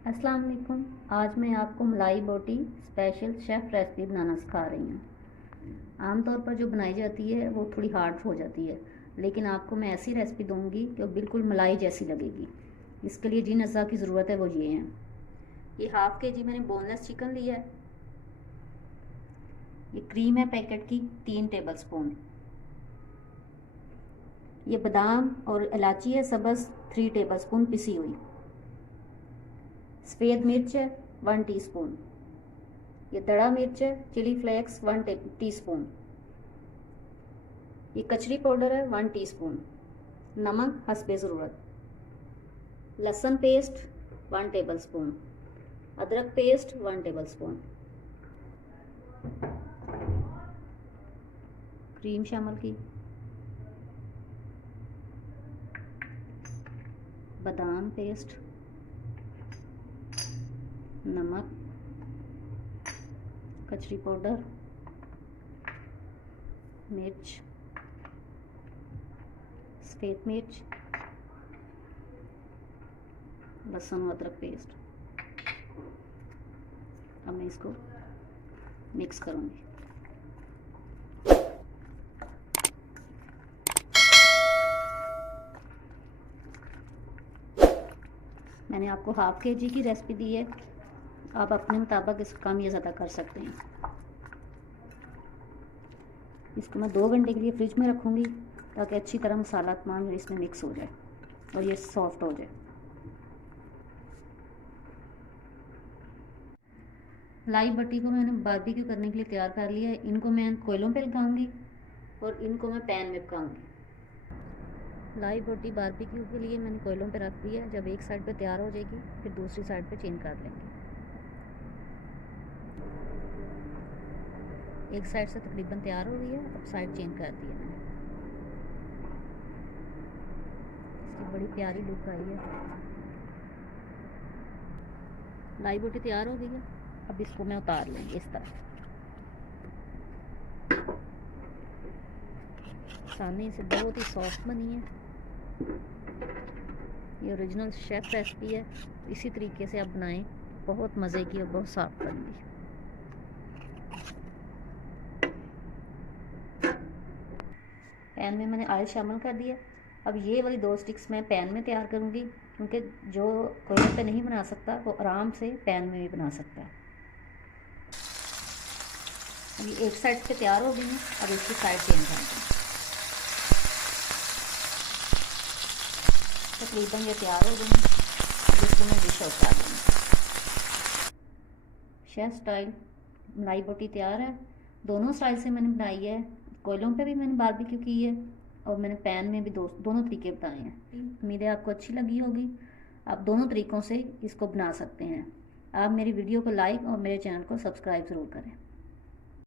अस्सलाम वालेकुम। आज मैं आपको मलाई बोटी स्पेशल शेफ़ रेसिपी बनाना सिखा रही हूँ। आमतौर पर जो बनाई जाती है वो थोड़ी हार्ड हो जाती है, लेकिन आपको मैं ऐसी रेसिपी दूंगी कि वो बिल्कुल मलाई जैसी लगेगी। इसके लिए जिन अज़्ज़ा की ज़रूरत है वो ये हैं। ये हाफ़ के जी मैंने बोनलेस चिकन लिया है। ये क्रीम है पैकेट की 3 टेबल स्पून। ये बादाम और इलायची है सब्ज़ 3 टेबल स्पून पिसी हुई। सफ़ेद मिर्च है 1 टीस्पून। ये दड़ा मिर्च है चिली फ्लेक्स 1 टीस्पून। ये कचरी पाउडर है 1 टीस्पून। नमक हस्बे ज़रूरत। लहसुन पेस्ट 1 टेबल स्पून। अदरक पेस्ट 1 टेबल स्पून। क्रीम शामिल की, बादाम पेस्ट, नमक, कचरी पाउडर, मिर्च, सफ़ेद मिर्च, लहसुन और अदरक पेस्ट। अब मैं इसको मिक्स करूँगी। मैंने आपको हाफ़ के जी की रेसिपी दी है, आप अपने मुताबिक इसको कम या ज़्यादा कर सकते हैं। इसको मैं 2 घंटे के लिए फ्रिज में रखूँगी ताकि अच्छी तरह मसाला तमाम इसमें मिक्स हो जाए और ये सॉफ्ट हो जाए। मलाई बटी को मैंने बारबेक्यू करने के लिए तैयार कर लिया है। इनको मैं कोयलों पे लगाऊंगी और इनको मैं पैन में पकाऊंगी। मलाई बोटी बारबेक्यू के लिए मैंने कोयलों पे रख दिया। जब एक साइड पे तैयार हो जाएगी फिर दूसरी साइड पे चेंज कर लेंगे। एक साइड से तकरीबन तैयार हो गई है, अब साइड चेंज कर दिया मैंने। इसकी बड़ी प्यारी लुक आई है। मलाई बोटी तैयार हो गई है, अब इसको मैं उतार लूँगी इस तरह। आसानी से बहुत ही सॉफ्ट बनी है। ये ओरिजिनल शेफ़ रेसिपी है, इसी तरीके से आप बनाएं, बहुत मज़े की और बहुत सॉफ्ट बनेगी। पैन में मैंने ऑयल शामिल कर दिया। अब ये वाली 2 स्टिक्स मैं पैन में तैयार करूँगी, क्योंकि जो कोयले पे नहीं बना सकता वो आराम से पैन में भी बना सकता है। अब ये एक साइड से तैयार हो गई है, अब इसकी साइड चेंज कर दें। तकरीबन ये तैयार हो गई है, जिसको मैं डिश आउट कर दूँगी। शेफ स्टाइल मलाई बोटी तैयार है। दोनों स्टाइल से मैंने बनाई है, कोयलों पे भी मैंने बारबेक्यू की है और मैंने पैन में भी दोनों तरीके बताए हैं। उम्मीद है आपको अच्छी लगी होगी। आप दोनों तरीक़ों से इसको बना सकते हैं। आप मेरी वीडियो को लाइक और मेरे चैनल को सब्सक्राइब ज़रूर करें।